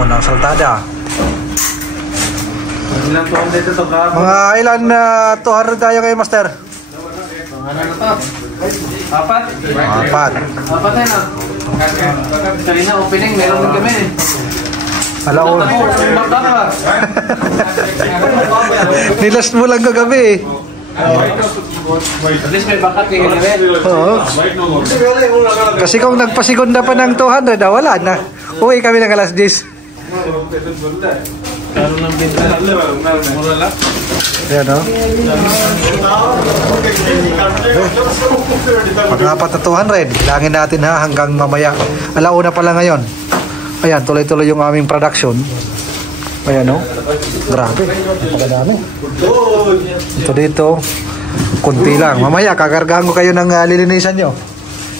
Unang saltada. Ilang 200 ito ka? Mga ilan 200 tayo kayo, Master? Ano na to? Apat? Apat. Apat na. Kanina opening, meron din kami eh. Alaon. Nilast mo lang kagabi eh. At least may backup kayo kagabi. Oo. Kasi kung nagpasigunda pa ng 200, wala na. Uwi kami ng alas 10. Karoon ng binta. Mura lang. Ayan o. Pag-apat na 200, bilangin natin ha hanggang mamaya. Alauna pala ngayon. Ayan, tuloy-tuloy yung aming production. Ayan o. Grabe. Napakadami. Ito dito. Kunti lang. Mamaya, kakargahan ko kayo ng lilinisan nyo.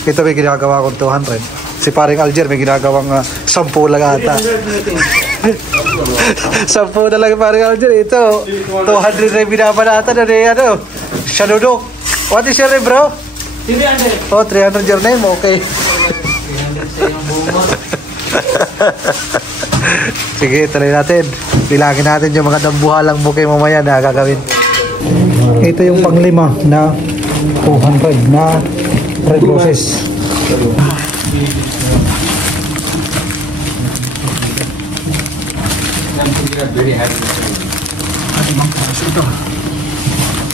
Ito may ginagawa kong 200. Si paring Alger may ginagawang 10 lang ata. 10 na lang paring Alger. Ito, 200 na yung binabalatan na rin. Ano? Shanudok. What is your name, bro? 300. Oh, 300 your name? Okay. 300 sa yung bumo. Sige, tuloy natin. Bilangin natin yung mga dambuhalang bukay mamaya na gagawin. Ito yung panglima na 200 na red roses. At ibang kaso ito.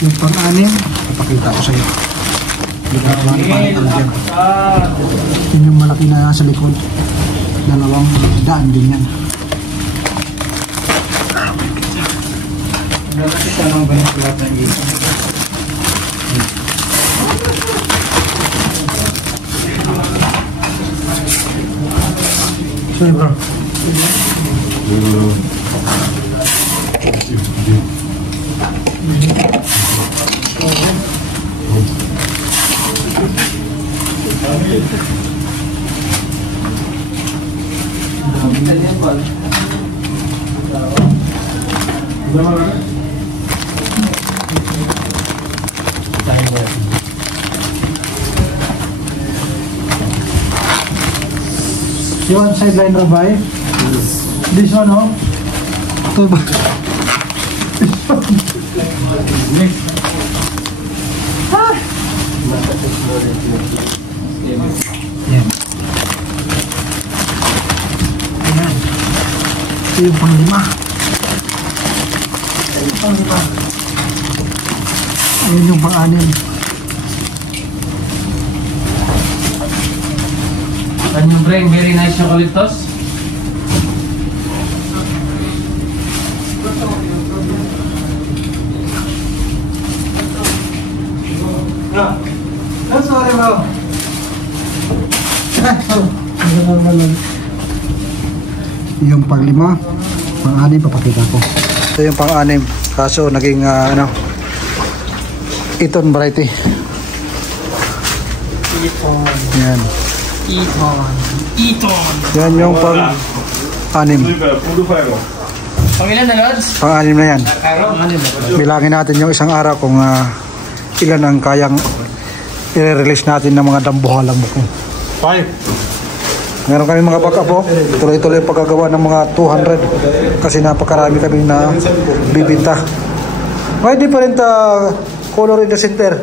Yung pang-anim, ipakita ko sa iyo. Ginagawa ni parang Alger. Yun yung malaki na nasa likod. 200 din yan. Kasi tanong ba yung sulat ng isa? Sorry bro. You want sideline Rabay? This one, oh? Ito ba? Yan. Ayan. Ito yung panglima. Ayan yung pang-anim. Can you bring very nice eucalyptus? No. That's sorry, bro. Yung pang-5, pang-6 papakita ko. Ito yung pang-6, kaso naging ano, Eton variety. Yan. Eton. Yan yung pang-6. Pangilan na, Lods? Pang-6 na yan. Bilangin natin yung isang araw kung ilan ang kayang i-release natin ng mga dambuhalang buko. 5. Meron kami mga backup po. Tuloy-tuloy pagkagawa ng mga 200 kasi napakarami kami na bibinta. May different color in the center.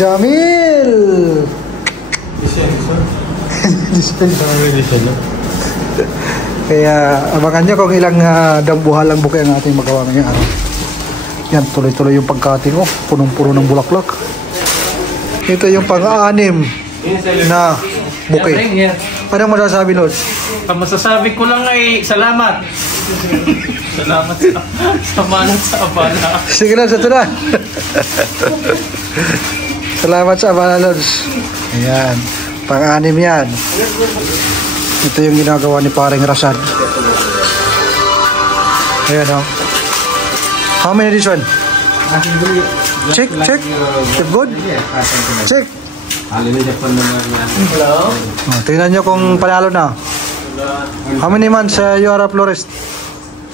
Jamil! Kaya abangan nyo kung ilang dambuhalang buko ang ating magawa ngayong araw. Yan, tuloy-tuloy yung pagkating. Oh, punong-puno ng bulaklak. Ito yung pang-6 na bouquet. Anong masasabi, Lods? Ang masasabi ko lang ay salamat. Salamat sa manat sa abala. Sige lang, sa ito na. Salamat sa abala, Lods. Ayan, pang-6 yan. Ito yung ginagawa ni paring Rasad. Ayan, oh. How many this one? Check. If good? Check. Hello? Oh, tingnan nyo kung panalo na. How many months you are a florist?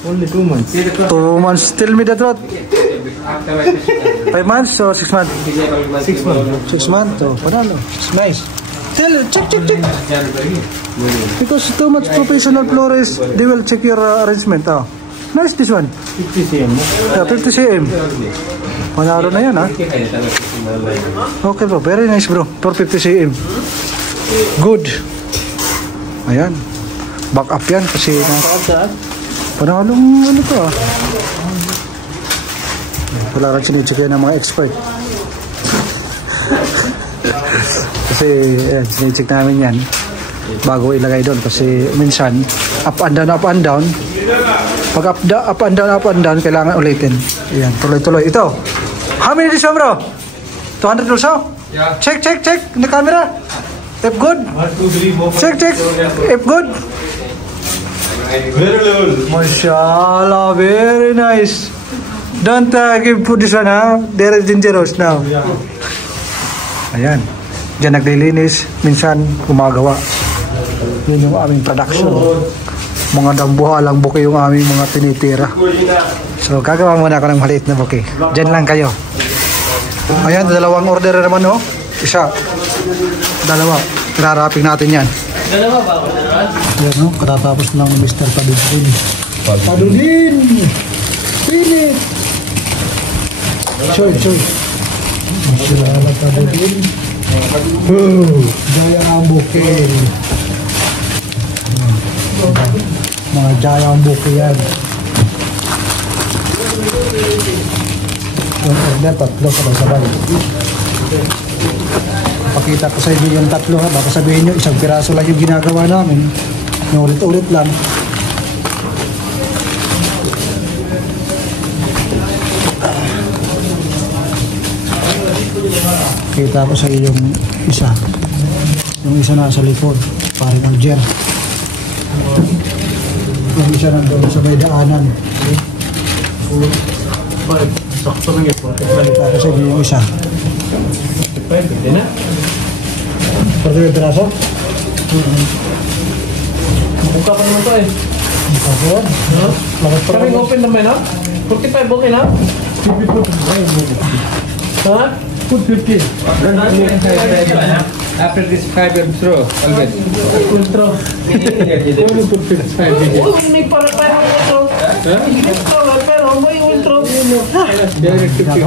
Only 2 months. 2 months. Tell me the truth. 5 months or 6 months? 6 months. 6 months. Oh, panalo. It's nice. Check. Because too much professional florist, they will check your arrangement. Oh. Nice this one. 50 cm. Yeah, 50 cm. Manalo na yan, ha? Okay bro, very nice bro. For 50 cm. Good. Ayan. Back up yan kasi panalong ano to, ah. Wala rin sinicheck yan ng mga expert. Kasi ayan, sinicheck namin yan bago ilagay doon kasi minsan up and down. Pag up and down kailangan ulitin. Ayan, tuloy. Ito. How many this one bro? 200 also? Yeah. Check in the camera. If good. 1, 2, 3, 4, 5. Check. If good. Very level. Mashallah, very nice. Don't give food this one, ha? There is dangerous now. Ayan. Diyan naglilinis. Minsan, gumagawa. Yun yung aming production. Mga dambuhalang buke yung aming mga tinitira. So, gagawa muna ako ng maliit na buke. Diyan lang kayo. Ayan, dalawang order naman, no? Isa. Dalawa. Iraraping natin yan. Dalawa ba? Ayan, no? Katatapos lang ni Mr. Padudin. Padudin! Pinit! Choy. Masyala Padudin. Gaya ang buke. Mga gaya ang buke yan. Yung order, tatlo sabay. Pakita ko sa inyo yung tatlo, ha. Baka sabihin nyo, isang piraso lang yung ginagawa namin. Yung ulit-ulit lang. Kita ko sa iyo yung isa. Yung isa nasa likod. Parang Alger. Yung isa nandun sa may daanan. Sakto lang ito. Kita ko sa iyo yung isa. Pwede na. Pwede yung piraso? Makuka pa naman ito eh. Makakawad. Kaming open naman ha? 45 okay na? Ha? Put 50. After this 5 and throw, always. Intro. Only put 55. Oh, may para intro. Pero may intro. Direct 50.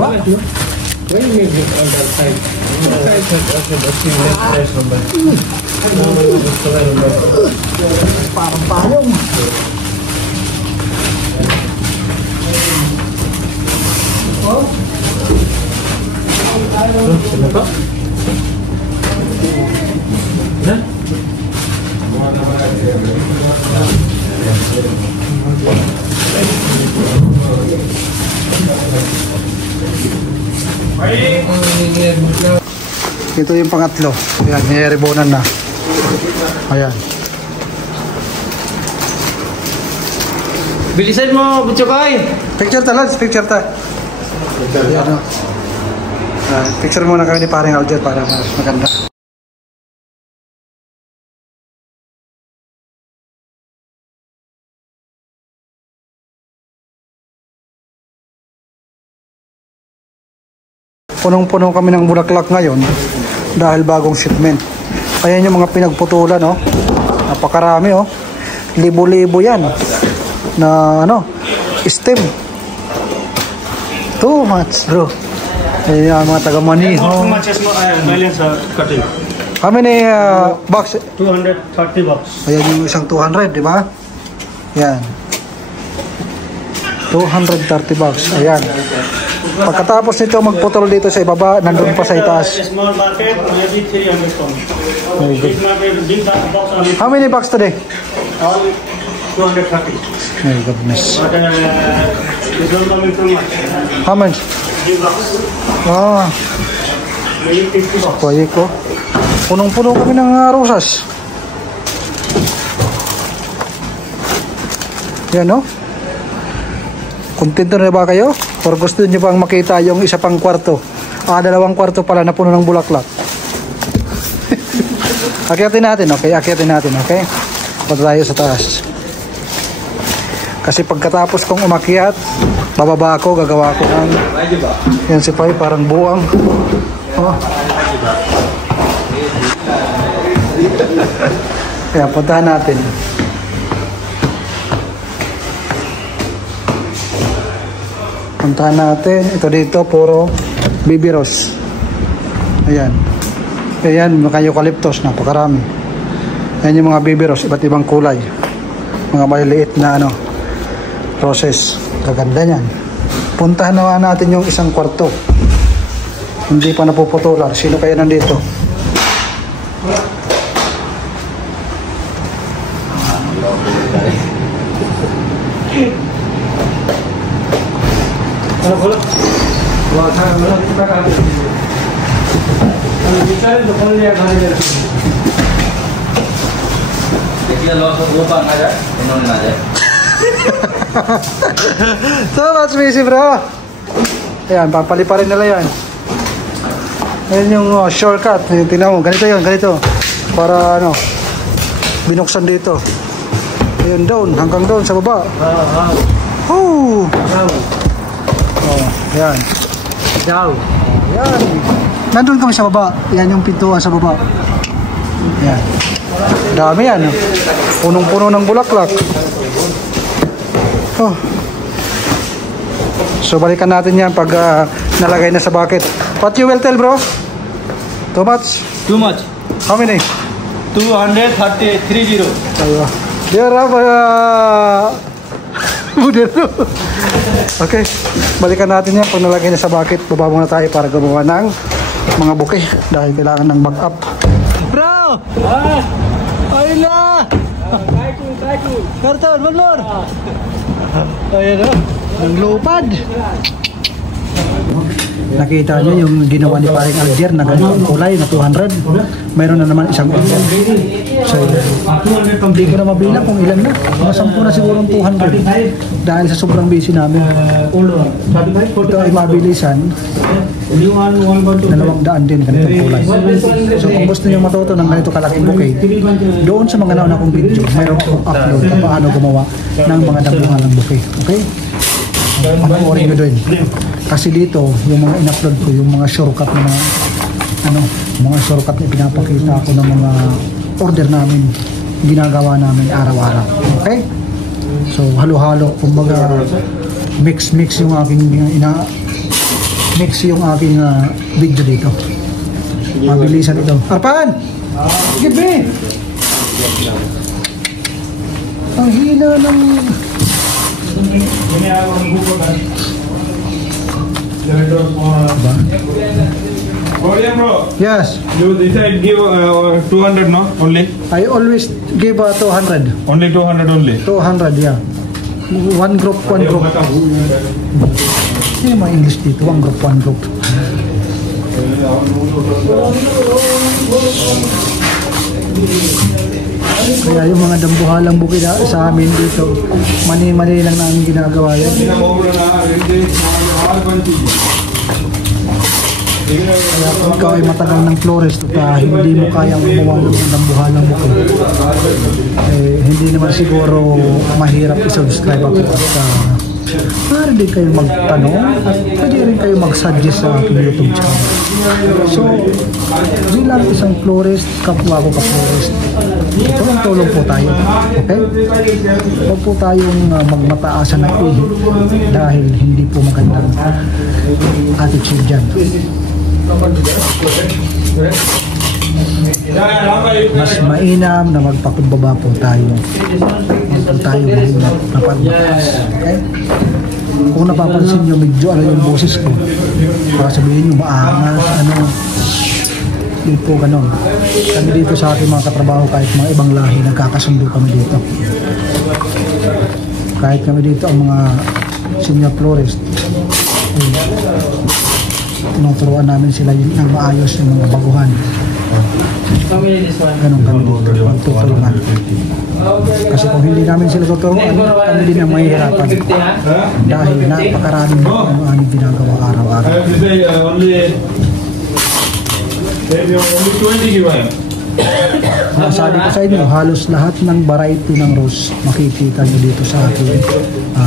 Why you make it on that side? Parang payong. Oh? Sino to? Ha? Ito yung pangatlo. Ayan, nire-rebonan na. Ayan. Bilisan mo, Butchokay. Picture ta, Lance. Picture ta. Ayan, no? Picture muna kami ni paring Alger para mas maganda. Punong-puno kami ng bulaklak ngayon dahil bagong shipment. Ayan yung mga pinagputulan, no? Napakarami, oh. Libo-libo yan na ano, stem. Too much, bro. Ayan, mga taga-Maniho. How much is balance cutting? How many box? 230 bucks. Ayan yung isang 200, di ba? Ayan. 230 bucks. Ayan. Pagkatapos nito magputol dito sa ibaba, nandun pa sa itaas. Small market, maybe 300 pounds. Very good. Big market, big box only. How many bucks today? All 230. My goodness. But this one coming from much. How much? Big box. Ah, Maybe 50 bucks. kuya ko. Punong-puno kami ng rosas. Yan, no? Kontento na ba kayo? Or gusto nyo pang makita yung isa pang kwarto? Dalawang kwarto pala na puno ng bulaklak. Akyatin natin, okay? Akyatin natin, okay? Punta tayo sa taas. Kasi pagkatapos kong umakyat, bababa ako, gagawa ko ng yan si Pai, parang buwang. Oh. Kaya puntahan natin. Puntahan natin. Ito dito, puro baby rose. Ayan. Ayan, mga eucalyptus. Napakarami. Ayan yung mga baby rose. Iba't ibang kulay. Mga maliliit na roses. Kaganda niyan. Puntahan naman natin yung isang kwarto. Hindi pa napuputulan. Sino kaya nandito? So much busy, bro. Ayan, papaliparin nila yan. Ayan yung shortcut. Tingnan mo, ganito yun, ganito. Para binuksan dito. Ayun doon, hanggang doon sa baba. Oh, ayan. Ayan. Nandun kami sa baba. Ayan yung pintuan sa baba. Ayan. Dami yan. Punong-puno ng bulaklak. Oh. So balikan natin yan pag nalagay na sa bucket. What you will tell, bro? Too much? Too much. How many? 230. Aywa. There are okay. Balikan natin yan pag nalagay na sa bucket. Baba muna tayo para gumawa ng mga bouquet dahil kailangan ng backup. Bro! Ayun na! Karton, one more! Ayun na. Ang lupad. Nakita niyo yung ginawa ni paring Alger na ganitong kulay na 200. Mayroon na naman isang order. So, hindi ko na mabilang kung ilan na. Mga 10 na siguro 200. Dahil sa sobrang busy namin. Ito ay mabilisan. 200 din ganitong kulay. So, kung gusto niyo matuto ng ganito kalaking bouquet, doon sa mga nauna kong video, mayroon akong upload kung paano gumawa ng mga dambuhan ng bouquet. Okay? Panoorin nyo doon. Kasi dito, yung mga in-upload ko, yung mga shortcut na mga shortcut na pinapakita ko ng mga order namin, ginagawa namin araw-araw. Okay? So, halo-halo. Kumbaga, mix yung aking video dito. Mabilisan ito. Arpan! Give me! Ang hina ng... Bro. Yes. You decide give 200 no only. I always give 200. Only 200 only. 200, yeah. One group. Hindi mga English dito. One group. Kaya yung mga dambuhalang bukid sa amin dito, mani-mani lang namin ginagawa yan. Kaya kung ikaw ay matagal ng florist at hindi mo kayang gumawa ng dambuhalang bukid, hindi naman siguro mahirap i-subscribe ako at pwede din kayo magtanong at pwede rin kayo mag-suggest sa aking YouTube channel. So, bilang isang florist, kapwa ko ka-florist, tulong po tayo. Okay? Huwag po tayong magmataasan ng ihi dahil hindi po magandang attitude dyan. Mas mainam na magpakumbaba po tayo. Huwag po tayo napagmataas. Okay? Kung napapansin nyo, medyo yung boses ko. Baka sabihin nyo, maangas, hindi po ganon. Kami dito sa ating mga katrabaho, kahit mga ibang lahi, nagkakasundo kami dito. Kahit kami dito ang mga senior florist, tinuturuan namin sila ng maayos yung mga baguhan. Ganon kami dito, magtutulungan. Kasi kung hindi namin sila tuturuan, kami din ang mahihirapan. Dahil napakaraming ang aming ginagawa araw-araw. Sabi ko sa inyo, halos lahat ng variety ng rose makikita nyo dito sa aking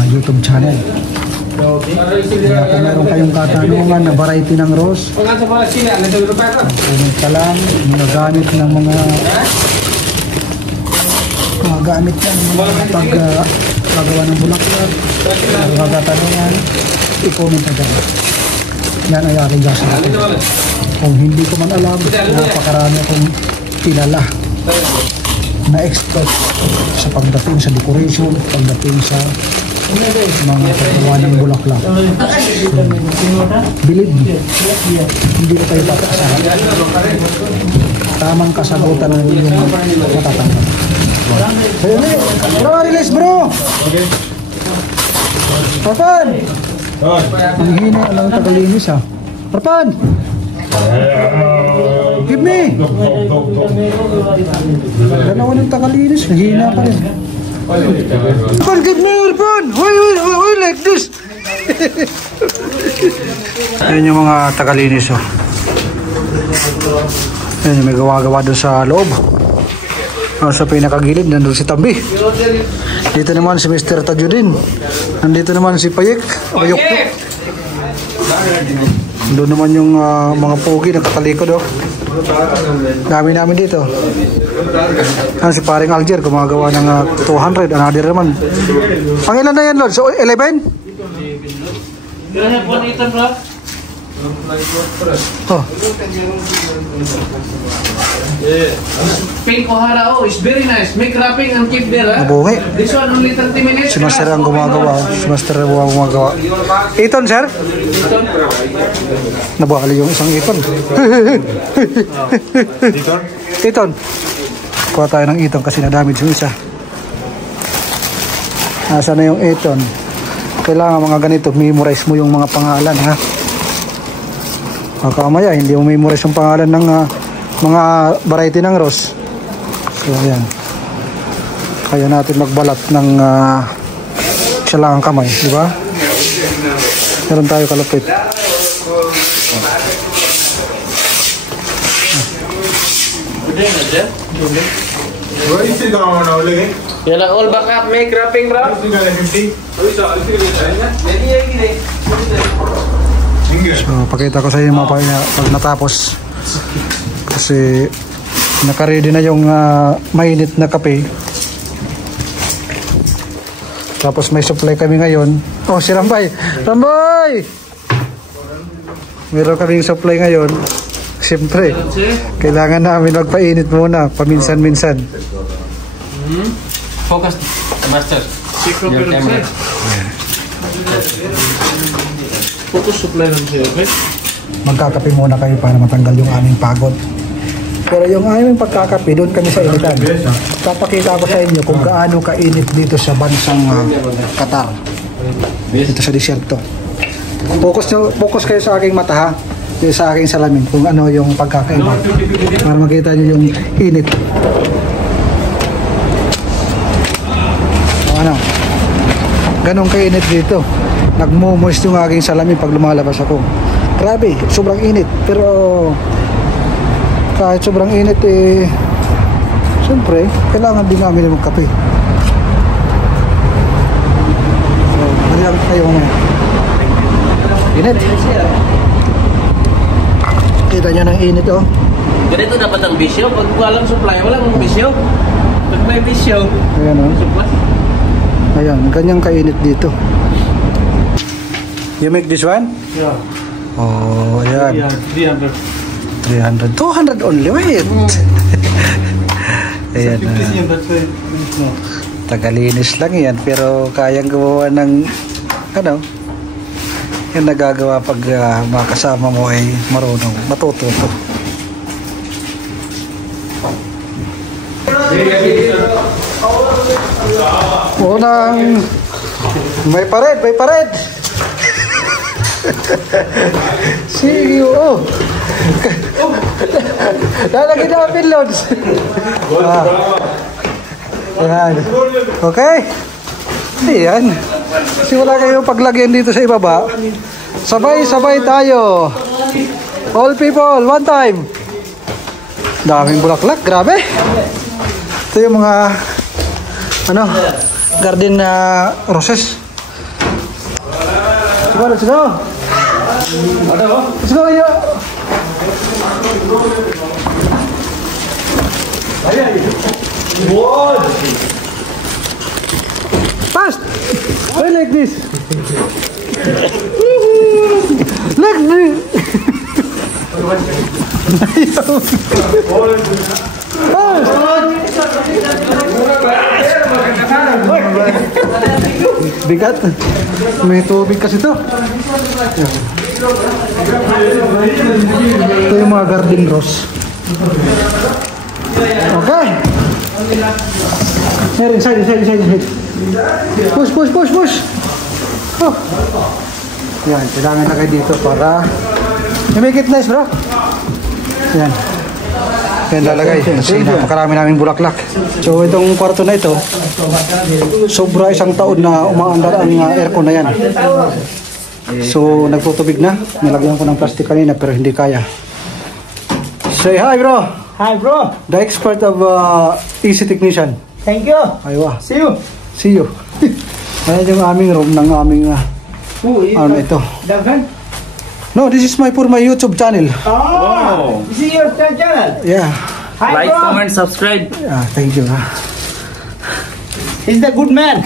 YouTube channel. Kaya kung meron kayong katanungan na variety ng rose, comment ka lang, mga gamit ng mga gamit yan pag gagawa ng bulaklak, magtatanungan, i-comment na dyan. Yan ay aking gasagot. Kung hindi ko man alam, napakarami akong kilala na expert sa pagdating sa decoration, pagdating sa mga paggawa ng bulaklak. Believe me, hindi ko kayo pataasahan. Tamang kasagutan ng inyong matatanggap. Bro, release bro! Arpan! Ang hina lang tagalinis ha. Arpan! Give me! Ganawa ng tagalinis, hina pa rin. Arpan, give me Arpan! Why like this? Ayan yung mga tagalinis oh. Ayan yung may gawa-gawa doon sa loob. Sa pinakagilid, nandun si Tambi. Dito naman si Mr. Tajudin. Nandito naman si Payek. Doon naman yung mga pogi nakatalikod oh. Dami namin dito. Si paring Alger gumagawa ng 200. Another naman. Ang ilan na yan Lord? So 11? Oh. Pink Ohara, oh, it's very nice. Make wrapping and keep there, ha? Mabungi. This one only 30 minutes. Si Master ang gumagawa. Si Master ang gumagawa. Iton, sir? Nabakali yung isang iton. Iton. Kuha tayo ng iton kasi na-damage yung isa. Nasaan na yung iton? Kailangan mga ganito, memorize mo yung mga pangalan, ha? Kamaya, hindi mo memorize yung pangalan ng mga variety ng rose. So, ayan. Kaya natin magbalat ng isa lang ang kamay, di ba? Meron tayo kalapit. Yan lang, all back up, make wrapping, bro. So, pakita ko sa inyo mga pag natapos. Kasi naka-ready na yung mainit na kape. Tapos may supply kami ngayon. Oh, si Rambay! Rambay! Meron kaming supply ngayon. Siyempre, kailangan namin magpainit muna, paminsan-minsan. Focus, Master. Your camera. Focus supply lang siya, okay? Magkakape muna kayo para matanggal yung aming pagod. Pero yung aming pagkakape, doon kami sa initan. Papakita ko sa inyo kung gaano kainit dito sa bansang Qatar. Dito sa disyerto. Focus kayo sa aking mata ha. Yung sa aking salamin kung ano yung pagkakaiba. Para makita nyo yung init. O ano? Ganong kainit dito. Nagmumoist yung aking salamin pag lumalabas ako. Grabe, sobrang init. Pero kahit sobrang init siyempre, kailangan din namin magkape. So, maliyang tayo ngayon. Init. Kita nyo ng init oh. Ganito dapat ang bisyo. Pag walang supply, walang bisyo. Pag may bisyo, Ayan oh. supply. Ayan, ganyang kainit dito. You make this one? Yeah. Oh, ayan. 300. 300. 200 only. Wait. Ayan. Tagalinis lang yan. Pero kayang gawa ng ano, yung nagagawa pag makasama mo ay marunong, matututo. Unang may pared, may pared. Sige, oo. Lalagyan namin, Lods. Ayan. Okay? Ayan. Kasi wala kayong paglagyan dito sa ibaba. Sabay-sabay tayo. All people, one time. Daming bulaklak, grabe. Ito yung mga garden na roses. Let's go. Let's go, yo. like this. Like this. Bigat. May tubig kasi to. Ito yung mga garden rose. Okay. Here, inside. Push. Oh. Yan, kailangan lagay dito para make it nice, bro. Yan. Yan lalagay. Kasi napakarami naming bulaklak. So itong kwarto na ito, sobra isang taon na umaandar ang aircon na yan. So nagtutubig na. Nilagyan ko ng plastic kanina pero hindi kaya. Say hi, bro. Hi, bro. The expert of AC technician. Thank you. Aywa. See you. See you. Ayan yung aming room ng aming ano ito. Dagan? No, this is for my YouTube channel. Oh, this is your channel. Yeah. Hi, Like, bro. comment, subscribe. Thank you. He's the good man.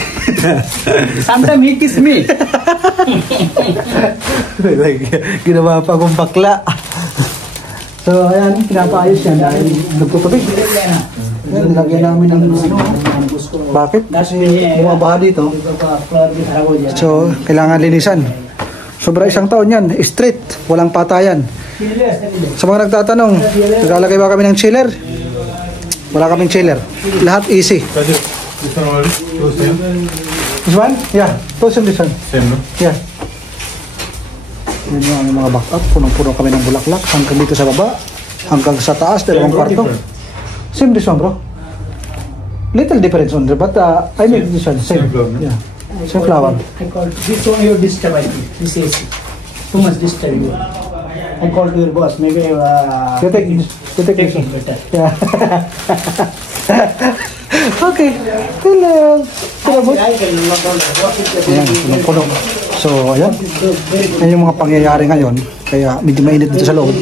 Sometimes he kiss me. Ginawa pa akong bakla. So, ayan, pinapaayos yan dahil nagtutubig. Ayan, nilagyan namin ng bakit? Kasi bumabaha dito. So, kailangan linisan. Sobra isang taon yan. Straight. Walang patayan. Sa mga nagtatanong, naglalagay ba kami ng chiller? Wala kaming chiller. Lahat easy. This one already? This one? Yeah. This one. Same, no? Yeah. Yun yung aming mga backup. Punong-puno kami ng bulaklak. Hanggang dito sa baba. Hanggang sa taas. Dalawang kwarto. Same this one, bro. Little difference on there. But I make this one. Same. flower, no? Yeah. Same flower. I call this one your disturb, I think. This is too much disturb you. I called your boss. Maybe You take this. You take this take it one. better. Yeah. Okay. Hello. Hello, boss. I can knock down the boss. Ayan, punong-puno. So, ayan. Yan yung mga pangyayari ngayon. Kaya medyo mainit dito sa loob.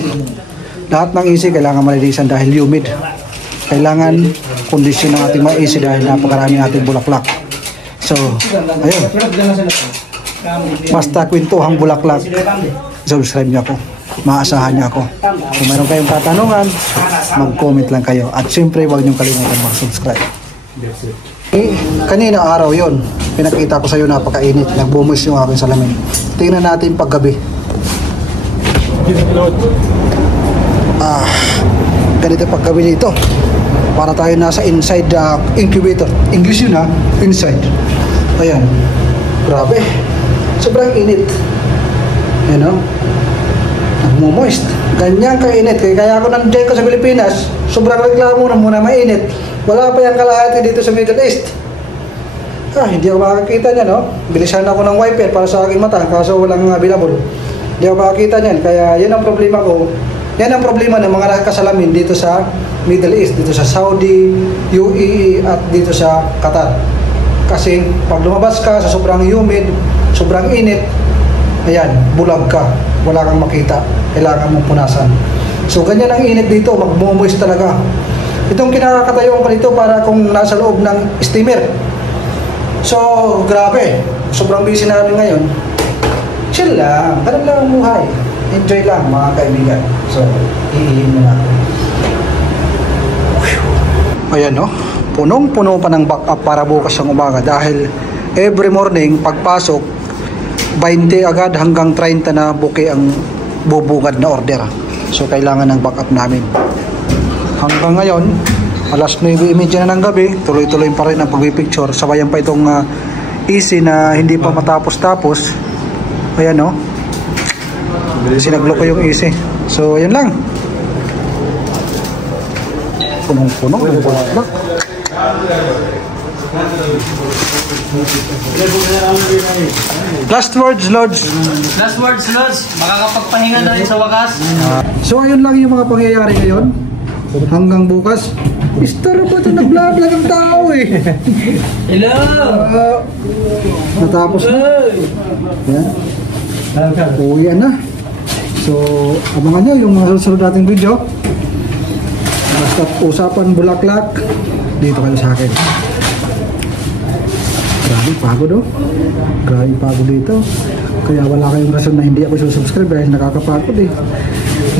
Lahat ng AC kailangan malinisan dahil humid. Kailangan kondisyon ng ating mga AC dahil napakarami nating bulaklak. So, ayun. Basta kwentuhang bulaklak, subscribe niyo ako. Maasahan niyo ako. Kung mayroon kayong katanungan, mag-comment lang kayo. At siyempre, huwag niyong kalimutan mag-subscribe. Kanina araw yon, pinakita ko sa iyo napakainit. Nagbumoys yung aking salamin. Tingnan natin paggabi. Ganito paggabi dito. Para tayo nasa inside incubator. English yun inside. Ayan. Grabe. Sobrang init. Ayan o. Nagmumoist. Ganyan kainit. Kaya ako nandiyan ko sa Pilipinas, sobrang reklamo na muna mainit. Wala pa yung kalahati dito sa Middle East. Hindi ako makakita niyan, no? Bilisan ako ng wiper para sa aking mata, kaso walang available. Hindi ako makakita niyan. Kaya yan ang problema ko. Yan ang problema ng mga nakasalamin dito sa Middle East, dito sa Saudi, UAE at dito sa Qatar. Kasi pag lumabas ka sa sobrang humid, sobrang init, ayan, bulag ka, wala kang makita, kailangan mong punasan. So ganyan ang init dito, magmumoist talaga. Itong kinakatayuan pa dito para kung nasa loob ng steamer. So grabe, sobrang busy namin ngayon. Chill lang, ganun lang ang buhay. Enjoy lang mga kaibigan. So, iihin mo na. Ayan no, punong-puno pa ng backup para bukas ng umaga dahil every morning pagpasok 20 agad hanggang 30 na buke ang bubungad na order. So kailangan ng backup namin. Hanggang ngayon, alas 9:30 na ng gabi, tuloy-tuloy pa rin ang pagpipicture. Sabayan pa itong easy na hindi pa matapos-tapos. Ayan no, sinaglo ko yung easy. So ayan lang. Punong-puno ng bulaklak. Last words, Lords. Last words, Lods. Makakapagpahinga na rin sa wakas. So ayun lang yung mga pangyayari ngayon. Hanggang bukas. Star pa ito, nag-vlog ang tao eh. Hello! Natapos na. Yan. Uwi na. So, abangan nyo yung mga susunod nating video. Basta usapan bulaklak, dito kayo sa akin. Grabe. Grabe, pagod oh. Grabe pagod dito. Kaya wala kayong rason na hindi ako susubscribe dahil nakakapagod eh.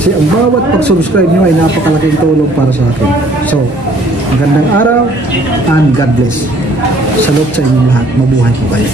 Kasi ang bawat pag-subscribe nyo ay napakalaking tulong para sa akin. So, magandang araw and God bless. Salute sa inyong lahat. Mabuhay po kayo.